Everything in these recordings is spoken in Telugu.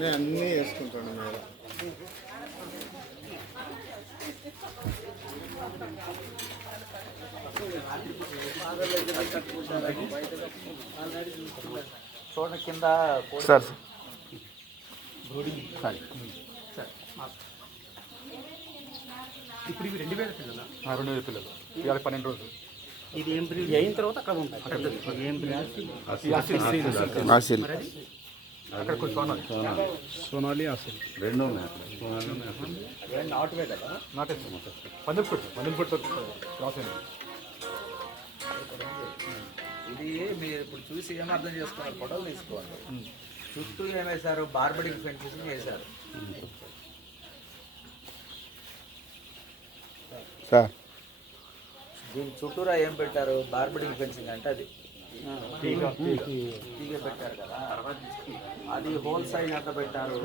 నేను అన్నీ వేసుకుంటాను మేడం. చూడండి కింద సార్ ఇప్పుడు ఇవి 2000 పిల్లలు 2000 పిల్లలు ఇవాళ 12 రోజులు. ఇది ఏం బ్రీడ్ అయిన తర్వాత అక్కడ ఉంటాయి. ఏం బ్రీడ్? ఆసిల్ అక్కడ కొంచెం సోనాలి ఆసిల్ రెండు ఉన్నాయి. నాటువే కదా. నాటేస్తాం పందింపుట్టు క్రాస్ అయింది. ఇది మీరు ఇప్పుడు చూసి ఏం అర్థం చేసుకున్నారు, ఫోటోలు తీసుకోవాలి. చుట్టూ ఏం వేశారు, బార్బడిక్ ఫెన్సింగ్ వేశారు. సార్ దీని చుట్టూరా ఏం పెట్టారు, బార్బడిక్ ఫెన్సింగ్ అంటే అది తీగ పెట్టారు కదా. అది హోల్ సైజ్ ఎంత పెట్టారు,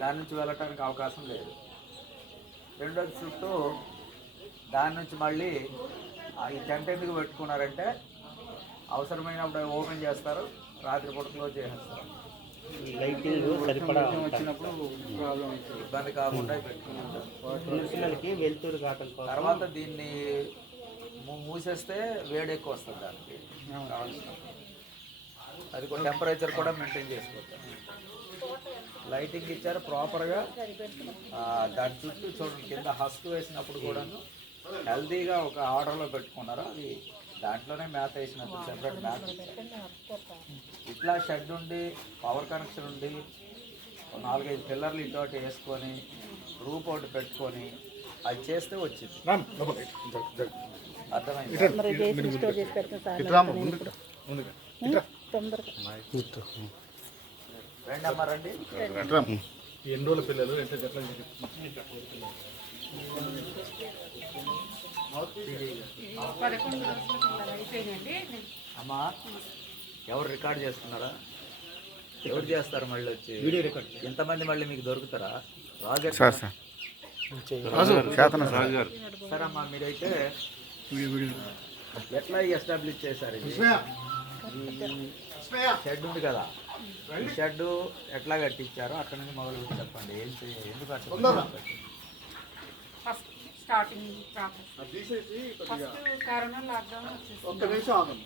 దాని నుంచి వెళ్ళటానికి అవకాశం లేదు. రెండోది చుట్టూ దాని నుంచి మళ్ళీ ఈ టెంట్ ఎందుకు పెట్టుకున్నారంటే అవసరమైనప్పుడు ఓపెన్ చేస్తారు, రాత్రి పూట క్లోజ్ చేసేస్తారు. లైటింగ్ సరిపడా వచ్చినప్పుడు ఇబ్బంది కాకుండా పెట్టుకున్నారు. పిల్లలకి వెళ్తూరు కావటం కోసం. తర్వాత దీన్ని మూసేస్తే వేడి ఎక్కువ వస్తుంది దానికి కావాల్సిన. అది కూడా టెంపరేచర్ కూడా మెయింటైన్ చేసుకోవచ్చు. లైటింగ్ ఇచ్చారు ప్రాపర్గా. దాని చుట్టూ చూడండి కింద హస్క్ వేసినప్పుడు కూడాను హెల్తీగా ఒక ఆర్డర్లో పెట్టుకున్నారు. అది దాంట్లోనే మ్యాథ్ వేసినప్పుడు సెపరేట్ మ్యాథ్ ఇచ్చారు. ఇట్లా షెడ్ ఉండి పవర్ కనెక్షన్ ఉండి 4-5 పిల్లర్లు ఇటువంటి వేసుకొని రూప్ ఒకటి పెట్టుకొని అది చేస్తే వచ్చింది. అర్థమైంది. రెండమ్మా రండి. ఎన్ని రోజుల పిల్లలు ఎంత ఎట్లా అమ్మా ఎవరు రికార్డ్ చేస్తున్నారా, ఎవరు చేస్తారు మళ్ళీ వచ్చి వీడియో రికార్డ్? ఎంతమంది మళ్ళీ మీకు దొరుకుతారా? రాజు సార్ సార్ సరే అమ్మా, మీరైతే ఎట్లా ఎస్టాబ్లిష్ చేశారు? ఇది షెడ్ ఉంది కదా, ఈ షెడ్ ఎట్లా కట్టించారో అక్కడ నుంచి మొదలు చెప్పండి. ఏం ఎందుకు అట్లా first starting process first corona lockdown వచ్చేసి ఒక్క నిమిషం ఆగండి.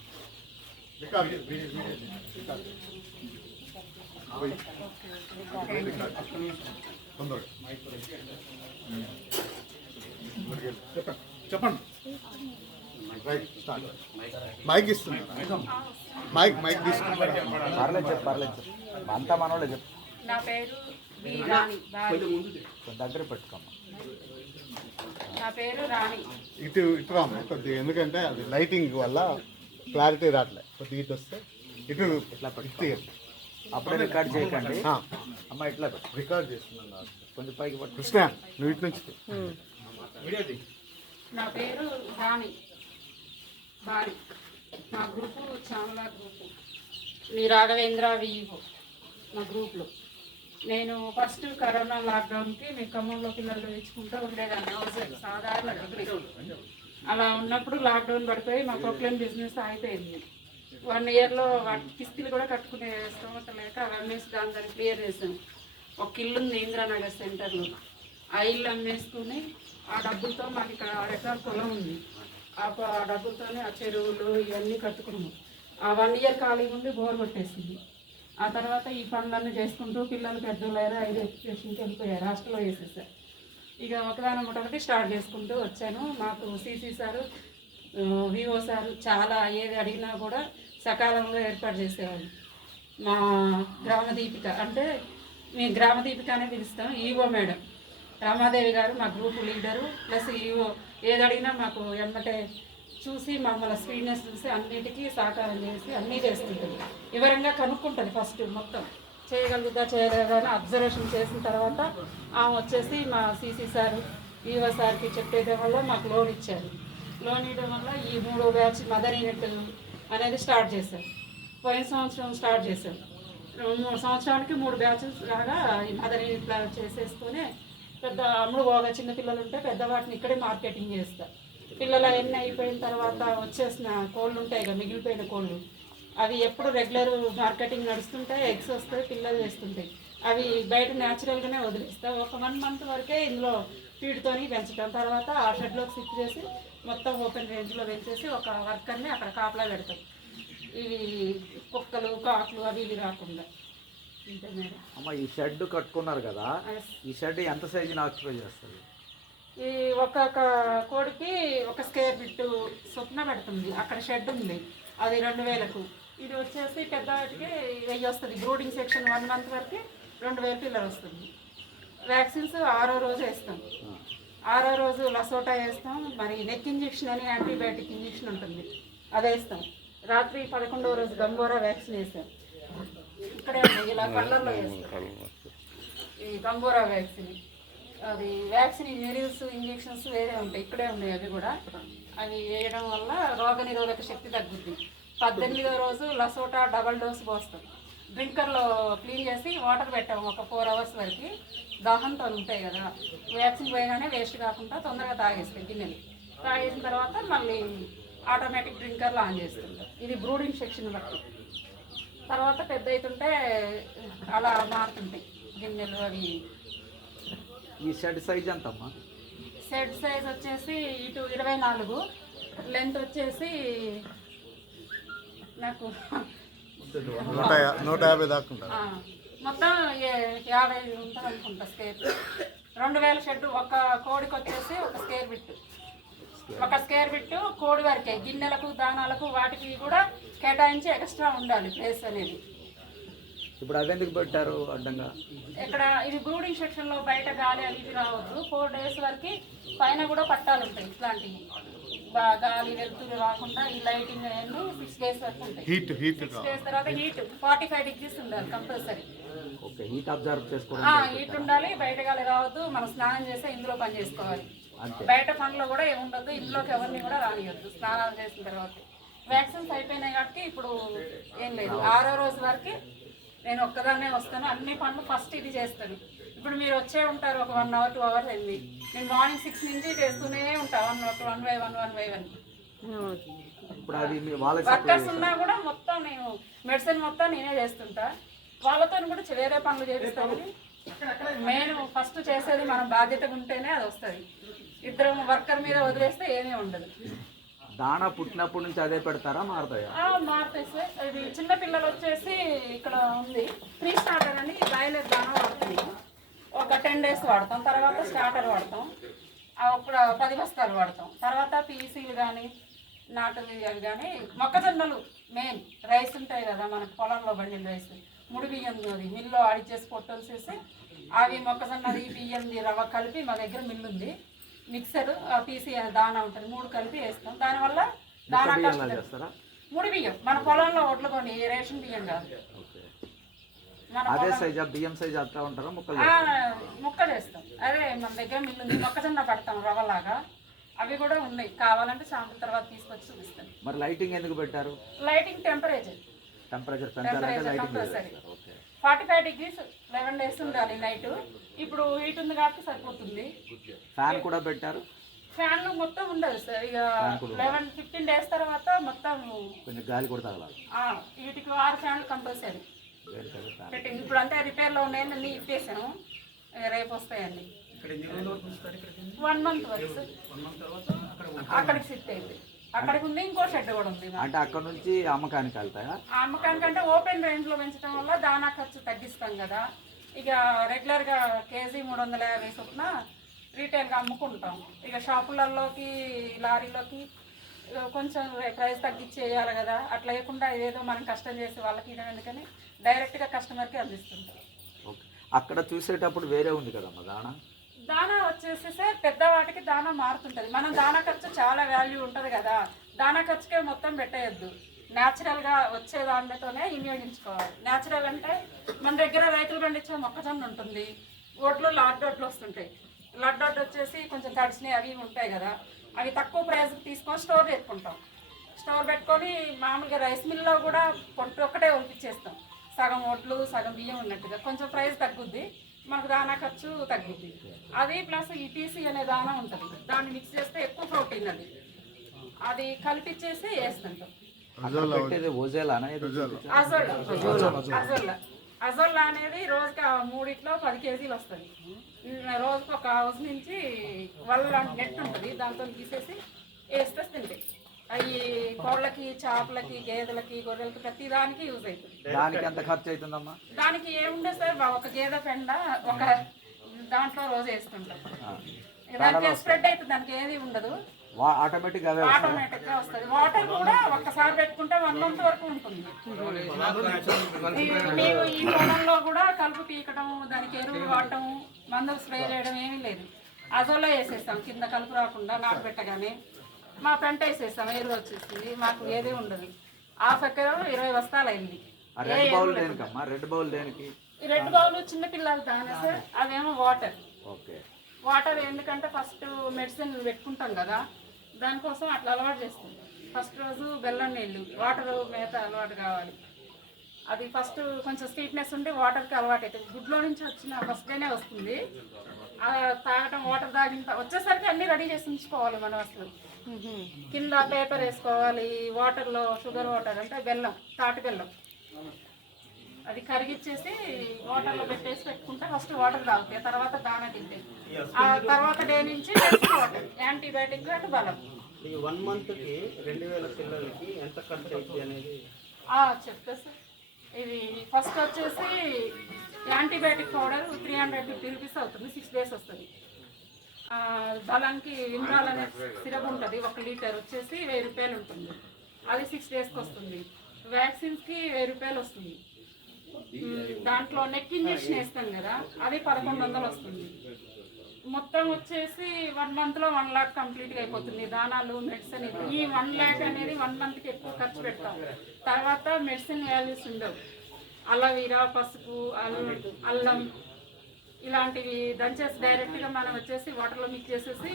చెప్పండి. మైక్ ఇస్తున్నారు. మైక్ తీసుకుంటారు. పర్లేదు చెప్పు, పర్లేదు చెప్పు. అంతా మనోళ్ళే చెప్పు. నా పేరు బి రాణి. దగ్గర పెట్టుకోమ్మా. నా పేరు రాణి. ఇటు రాము కొద్దిగా, ఎందుకంటే అది లైటింగ్ వల్ల క్లారిటీ రావట్లేదు. కొద్దిగా ఇటు వస్తే ఇటు ఇట్లా పెట్టుకోండి. అప్పుడే రికార్డ్ చేయకండి అమ్మ. ఇట్లా రికార్డ్ చేస్తున్నాను. కొంచెం పైకి పట్టు. కృష్ణ నువ్వు ఇటు నుంచి నా పేరు రాణి బారి. నా గ్రూపు చాలా గ్రూపు మీ రాఘవేంద్ర విఈఓ నా గ్రూప్లో. నేను ఫస్ట్ కరోనా లాక్డౌన్కి మీ ఖమ్మంలో పిల్లలు తెచ్చుకుంటూ ఉండేదాన్ని. సాధారణ డిగ్రీ అలా ఉన్నప్పుడు లాక్డౌన్ పడిపోయి మా ప్రొక్లైన్ బిజినెస్ అయిపోయింది. 1 ఇయర్లో కిస్తీలు కూడా కట్టుకునే స్తోమత లేక అమ్మేసి దాన్ని క్లియర్ చేసాం. ఒక ఇల్లు ఉంది ఇంద్రానగర్ సెంటర్లో. ఆ ఇల్లు అమ్మేసుకుని ఆ డబ్బులతో మాకు ఇక్కడ 6 ఎకరాల పొలం ఉంది. ఆ డబ్బులతోనే ఆ చెరువులు ఇవన్నీ కట్టుకున్నాము. ఆ 1 ఇయర్ ఖాళీగా ఉండి బోర్ కొట్టేసింది. ఆ తర్వాత ఈ పనులన్నీ చేసుకుంటూ పిల్లలు పెద్దోళ్ళారు, 5 ఎడ్యుకేషన్కి వెళ్ళిపోయారు, హాస్టల్లో వేసేసారు. ఇక ఒకటి స్టార్ట్ చేసుకుంటూ వచ్చాను. మాకు సిసి సారు, వివో సారు చాలా ఏది అడిగినా కూడా సకాలంలో ఏర్పాటు చేసేవాళ్ళు. మా గ్రామ దీపిక అంటే మీ గ్రామ దీపిక అనే పిలుస్తాం. ఈవో మేడం రమాదేవి గారు మా గ్రూప్ లీడరు ప్లస్ ఈవో. ఏది అడిగినా మాకు ఎమ్మటే చూసి మమ్మల్ని స్పీడ్నెస్ చూసి అన్నిటికీ సహకారం చేసి అన్నీ చేస్తుంటుంది. వివరంగా కనుక్కుంటుంది. ఫస్ట్ మొత్తం చేయగలుగుతా చేయలేదా అని అబ్జర్వేషన్ చేసిన తర్వాత ఆమె వచ్చేసి మా సిసి సారు ఈవో సార్కి చెప్పేయడం వల్ల మాకు లోన్ ఇచ్చారు. లోన్ ఇవ్వడం వల్ల ఈ 3వ బ్యాచ్ మదర్ యూనిట్ అనేది స్టార్ట్ చేశారు. పోయిన సంవత్సరం స్టార్ట్ చేశారు. 3 సంవత్సరానికి 3 బ్యాచెస్ లాగా ఈ మదర్ యూనిట్ లాగా చేసేసుకొని పెద్ద అమ్ముడు పోగా చిన్న పిల్లలు ఉంటే పెద్దవాటిని ఇక్కడే మార్కెటింగ్ చేస్తారు. పిల్లలు అవన్నీ అయిపోయిన తర్వాత వచ్చేసిన కోళ్ళు ఉంటాయి కదా, మిగిలిపోయిన కోళ్ళు అవి ఎప్పుడు రెగ్యులర్ మార్కెటింగ్ నడుస్తుంటాయి, ఎగ్స్ వస్తాయి, పిల్లలు చేస్తుంటాయి. అవి బయట న్యాచురల్గానే వదిలేస్తాం. ఒక 1 మంత్ వరకే ఇందులో ఫీడ్తోని పెంచడం. తర్వాత ఆ షెడ్లోకి షిఫ్ట్ చేసి మొత్తం ఓపెన్ రేంజ్లో పెంచేసి ఒక వర్కర్ని అక్కడ కాపలా పెడతాం. ఇవి కుక్కలు, కాకులు అవి ఇవి రాకుండా. అంతే మేడం. అమ్మ ఈ షెడ్ కట్టుకున్నారు కదా, ఈ షెడ్ ఎంత సైజుని ఆక్యుపై చేస్తుంది? ఈ ఒక్కొక్క కోడికి ఒక స్క్వేర్ ఫీట్ చొప్పున పెడుతుంది. అక్కడ షెడ్ ఉంది, అది 2000కు. ఇది వచ్చేసి పెద్ద వాటికి 1000 వస్తుంది. బ్రూడింగ్ సెక్షన్ 1 మంత్ వరకు 2000 పిల్లలు వస్తుంది. వ్యాక్సిన్స్ 6వ రోజు వేస్తాం. 6వ రోజు లసోటా వేస్తాం. మరి నెక్ ఇంజెక్షన్ అని యాంటీబయాటిక్ ఇంజెక్షన్ ఉంటుంది, అది వేస్తాం. రాత్రి 11వ రోజు గంగోరా వ్యాక్సిన్ వేస్తాం. ఇక్కడే ఉంది, ఇలా కళ్ళల్లో వేస్తాం ఈ గంగోరా వ్యాక్సిన్. అది వ్యాక్సిన్ మెరిల్స్ ఇంజెక్షన్స్ వేరే ఉంటాయి, ఇక్కడే ఉన్నాయి అవి కూడా. అవి వేయడం వల్ల రోగనిరోధక శక్తి తగ్గుద్ది. 18వ రోజు లసోటా డబల్ డోస్ పోస్తాం. డ్రింకర్లో క్లీన్ చేసి వాటర్ పెట్టాము ఒక 4 అవర్స్ వరకు. దాహంతో ఉంటాయి కదా, వ్యాక్సిన్ పోయగానే వేస్ట్ కాకుండా తొందరగా తాగేస్తాయి గిన్నెలు. తాగేసిన తర్వాత మళ్ళీ ఆటోమేటిక్ డ్రింకర్లో ఆన్ చేస్తుంటాం. ఇది బ్రూడింగ్ సెక్షన్ బట్టి. తర్వాత పెద్ద అవుతుంటే అలా మారుతుంటాయి గిన్నెలు అవి. ఈ షెడ్ సైజ్ ఎంతమ్మా? షెడ్ సైజ్ వచ్చేసి ఇటు 24, లెంత్ వచ్చేసి నాకు 150 దాకా ఉంటుంది. మొత్తం 50 ఉంటుంది అనుకుంటా స్క్వేర్. 2000 షెడ్. ఒక కోడికి వచ్చేసి ఒక స్క్వేర్ బిట్. ఒక స్క్వేర్ బిట్ కోడి వరకే. గిన్నెలకు, దానాలకు వాటికి కూడా కేటాయించి ఎక్స్ట్రా ఉండాలి ప్లేస్ అనేది. ఇప్పుడు అవెందుకు పెట్టారు అడ్డంగా? ఇక్కడ ఇది బ్రూడింగ్ సెక్షన్లో బయట గాలి అవి ఇవి రావద్దు. 4 days వరకు పైన కూడా పట్టాలు ఉంటాయి ఇట్లాంటివి. గాలి వెలుతురు రాకుండా ఈ లైటింగ్ అన్నీ 6 days వరకు ఉంటాయి. హీట్ 6 days తర్వాత హీట్ 45 degrees ఉండాలి కంపల్సరీ. ఓకే, హీట్ అబ్జర్వ్ చేసుకోవడం. హీట్ ఉండాలి, బయట గాలి రావద్దు. మనం స్నానం చేస్తే ఇందులో పని చేసుకోవాలి. బయట పనిలో కూడా ఏముండదు, ఇంట్లోకి ఎవరిని కూడా రానియద్దు స్నానాలు చేసిన తర్వాత. వ్యాక్సిన్స్ అయిపోయినాయి కాబట్టి ఇప్పుడు ఏం లేదు. 6వ రోజు వరకు నేను ఒక్కదాన్నే వస్తాను. అన్ని పనులు ఫస్ట్ ఇది చేస్తాను. ఇప్పుడు మీరు వచ్చే ఉంటారు ఒక 1 hour 2 hours అయింది. నేను మార్నింగ్ 6 నుంచి చేస్తూనే ఉంటాను. 1 by 1 ఇప్పుడు అది వాళ్ళకి వర్కర్స్ ఉన్నా కూడా మొత్తం నేను మెడిసిన్ మొత్తం నేనే చేస్తుంటా. వాళ్ళతో కూడా వేరే పనులు చేపిస్తాను. నేను ఫస్ట్ చేసేది మనం బాధ్యతగా ఉంటేనే అది వస్తుంది. ఇద్దరు వర్కర్ మీద వదిలేస్తే ఏమీ ఉండదు. దాణా పుట్టినప్పటి నుంచి అదే పెడతారా, మారుతాయా? మారుతాయి సార్. ఇది చిన్న పిల్లలు వచ్చేసి ఇక్కడ ఉంది ప్రీ స్టార్టర్ అని బాయిలర్ దానా వాడుతుంది. ఒక 10 days వాడతాం. తర్వాత స్టార్టర్ వాడతాం. ఒక 10 బస్తాలు వాడతాం. తర్వాత పీసీలు కానీ నాటులు అవి కానీ. మొక్కజొన్నలు మెయిన్ రైస్ ఉంటాయి కదా మనకు పొలంలో బండిన రైస్, ముడి బియ్యంది అది మిల్లులో ఆడిచేసి పొట్టలు చేసి అవి మొక్కజొన్నది బియ్యంది రవ్వ కలిపి మా దగ్గర మిల్లు ఉంది. మిక్సర్ పీసీ దానా ఉంటుంది, 3 కలిపి వేస్తాం. దానివల్ల దానా కష్టం. ముడి బియ్యం మన పొలంలో ఒడ్లు కొని రేషన్ బియ్యం కాదు. అదే సైజ్ బియ్యం సైజ్ అట్లా ఉంటారా? ముక్క చేస్తాం. అదే మన దగ్గర మిల్లు ఉంది, మొక్కజొన్న పడతాం రవ్వలాగా. అవి కూడా ఉన్నాయి, కావాలంటే శాంపుల్ తర్వాత తీసుకొచ్చి చూపిస్తాను. మరి లైటింగ్ ఎందుకు పెట్టారు? Lighting temperature compulsory 45 degrees 11 days ఉండాలి నైట్. ఇప్పుడు హీట్ ఉంది కాబట్టి సరిపోతుంది. ఫ్యాన్ కూడా పెట్టారు. ఫ్యాన్లు మొత్తం ఉండదు సార్. ఇక 11-15 days తర్వాత మొత్తం కొంచెం గాలి కూడా తగలాలి. వీటికి 6 ఫ్యాన్లు కంపల్సరీ పెట్టింది. ఇప్పుడు అంతే రిపేర్లో ఉన్నాయని అన్నీ ఇప్పేసాను, రేపు వస్తాయండి. 1 month వరకు సార్. అక్కడికి షిఫ్ట్ అయింది. అక్కడికి ఉంది, ఇంకో షెడ్ కూడా ఉంది. అంటే అక్కడ నుంచి అమ్మకానికి వెళ్తాయా? అమ్మకానికి అంటే ఓపెన్ రేంజ్లో పెంచడం వల్ల దానా ఖర్చు తగ్గిస్తాం కదా. ఇక రెగ్యులర్గా కేజీ 350 చొప్పున రీటైల్గా అమ్ముకుంటాం. ఇక షాపులలోకి లారీలోకి కొంచెం ప్రైస్ తగ్గించేయాలి కదా. అట్లా లేకుండా ఏదో మనం కష్టం చేసి వాళ్ళకి ఇవ్వడం ఎందుకని డైరెక్ట్గా కస్టమర్కి అందిస్తుంటాం. ఓకే, అక్కడ చూసేటప్పుడు వేరే ఉంది కదమ్మా దానా? దానా వచ్చేసి సార్ పెద్ద వాటికి దానా మారుతుంటుంది. మనం దానా ఖర్చు చాలా వాల్యూ ఉంటుంది కదా, దానా ఖర్చుకే మొత్తం పెట్టేయద్దు. న్యాచురల్గా వచ్చే దాంట్లోనే వినియోగించుకోవాలి. న్యాచురల్ అంటే మన దగ్గర రైతులు పండించే మొక్కజొన్న ఉంటుంది, ఒడ్లు లడ్డొడ్లు వస్తుంటాయి. లడ్డొడ్డు వచ్చేసి కొంచెం తడిసినవి అవి ఉంటాయి కదా, అవి తక్కువ ప్రైస్కి తీసుకొని స్టోర్ పెట్టుకుంటాం. స్టోర్ పెట్టుకొని మామూలుగా రైస్ మిల్లో కూడా పొట్టు ఒక్కటే ఒలిపించేస్తాం. సగం ఒడ్లు సగం బియ్యం ఉన్నట్టుగా కొంచెం ప్రైస్ తగ్గుద్ది, మనకు దానా ఖర్చు తగ్గుద్ది. అది ప్లస్ ఈటీసీ అనే దానా ఉంటుంది, దాన్ని మిక్స్ చేస్తే ఎక్కువ ప్రోటీన్ అది కలిపిచ్చేసి వేస్తుంటాం. అజోలా పెట్టేది ఓజేలానా ఏదో అజోల్లా అనేది రోజుకి 3 10 కేజీలు వస్తుంది. రోజుకి ఒక హౌస్ నుంచి వల్ల నెట్ ఉంటుంది, దాంతో తీసేసి వేస్తే తింటాయి. అవి కోళ్ళకి, చేపలకి, గేదెలకి, గొర్రెలకి ప్రతి దానికి యూజ్ అవుతుంది. దానికి ఎంత ఖర్చు అవుతుందమ్మా? దానికి ఏముండే సార్, ఒక గేదె పెండ ఒక దాంట్లో రోజు వేస్తుంటాం. దానికి స్ప్రెడ్ అవుతుంది, దానికి ఏది ఉండదు, ఆటోమేటిక్ అవే ఆటోమేటిక్ గా వస్తుంది. వాటర్ కూడా ఒక్కసారి పెట్టుకుంటే 1 month వరకు ఉంటుంది. మేము ఈ పొలంలో కూడా కలుపు పీకడం, దానికి ఎరువులు వాడటం, మందులు స్ప్రే చేయడం ఏమీ లేదు. అజోలా వేసేస్తాం కింద కలుపు రాకుండా. నాటు పెట్టగానే మా పెంట వేసేస్తాం, ఎరువు వచ్చేస్తుంది, మాకు ఏది ఉండదు. హాఫ్ ఎకరం 20 బస్తాలు అయింది. రెడ్ బౌల్ దేనికమ్మా? రెడ్ బౌల్ దేనికి? ఈ రెడ్ బౌల్ చిన్న పిల్లలు దానే సార్, అవేమో వాటర్. ఓకే. వాటర్ ఎందుకంటే ఫస్ట్ మెడిసిన్ పెట్టుకుంటాం కదా, దానికోసం అట్లా అలవాటు చేసుకుంటాం. ఫస్ట్ రోజు బెల్లం నీళ్ళు, వాటర్ మేత అలవాటు కావాలి. అది ఫస్ట్ కొంచెం స్వీట్నెస్ ఉండి వాటర్కి అలవాటు అవుతుంది. గుడ్లో నుంచి వచ్చిన ఫస్ట్ డేనే వస్తుంది. తాగటం, వాటర్ తాగిన వచ్చేసరికి అన్నీ రెడీ చేసి ఉంచుకోవాలి మనం. అసలు కింద పేపర్ వేసుకోవాలి, వాటర్లో షుగర్ వాటర్ అంటే బెల్లం, తాటి బెల్లం, అది కరిగిచ్చేసి వాటర్లో పెట్టేసి పెట్టుకుంటే ఫస్ట్ వాటర్ తాగుతాయి, తర్వాత దానా తింటాయి. ఆ తర్వాత డే నుంచి వాటర్, యాంటీబయాటిక్ అంటే బలం. ఈ 1 monthకి 2000 పిల్లలకి ఎంత ఖర్చు అవుతుంది అనేది చెప్తా సార్. ఇది ఫస్ట్ వచ్చేసి యాంటీబయాటిక్ పౌడర్ 350 రూపీస్ అవుతుంది, 6 days వస్తుంది. బలానికి విమ్రాల్ అనే సిరప్ ఉంటుంది, 1 లీటర్ వచ్చేసి 1000 రూపాయలు ఉంటుంది, అది 6 daysకి వస్తుంది. వ్యాక్సిన్స్కి 1000 రూపాయలు వస్తుంది. దాంట్లో నెక్ ఇంజెక్షన్ వేస్తాం కదా, అది 1100 వస్తుంది. మొత్తం వచ్చేసి 1 monthలో 1 lakh కంప్లీట్గా అయిపోతుంది. దానాలు, మెడిసిన్. ఈ 1 lakh అనేది 1 monthకి ఎక్కువ ఖర్చు పెడతాం. తర్వాత మెడిసిన్ వాల్యూస్ ఉండవు. అల్లవీరా, పసుపు, అల్లం ఇలాంటివి దంచేసి డైరెక్ట్గా మనం వచ్చేసి వాటర్లో మిక్స్ చేసేసి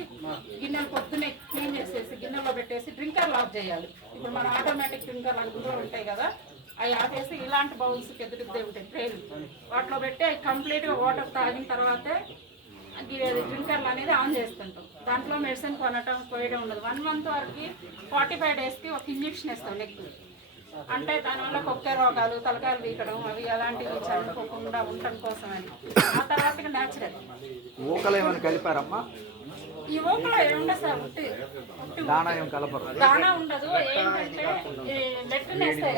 గిన్నెలు పొద్దున్నే క్లీన్ చేసేసి గిన్నెలో పెట్టేసి డ్రింకర్ ఆఫ్ చేయాలి. ఇప్పుడు మన ఆటోమేటిక్ డ్రింకర్ అందులో ఉంటాయి కదా, అవి ఆపేసి ఇలాంటి బౌల్స్ పెద్ద పెద్దవి ఉంటాయి ట్రైలు, వాటిలో పెట్టి అవి కంప్లీట్గా వాటర్ తాగిన తర్వాతే డ్రింకర్లు అనేది ఆన్ చేస్తుంటాం. దాంట్లో మెడిసిన్ కొనటం, పోయడం ఉండదు. 1 month వరకు 45 daysకి ఒక ఇంజెక్షన్ ఇస్తాం నెక్. అంటే దానివల్ల కొక్కే రోగాలు, తలకాయలు వీకడం అవి అలాంటివి చనిపోకుండా ఉండటం కోసం అని. ఆ తర్వాత న్యాచురల్. ఊకలు ఏమైనా కలిపారమ్మా? ఈ ఊకలో ఏముండదు సార్, ఉట్టి దానా ఏం కలపరు? దానా ఉండదు. ఏంటంటే లెక్కన వేస్తాయి కదా.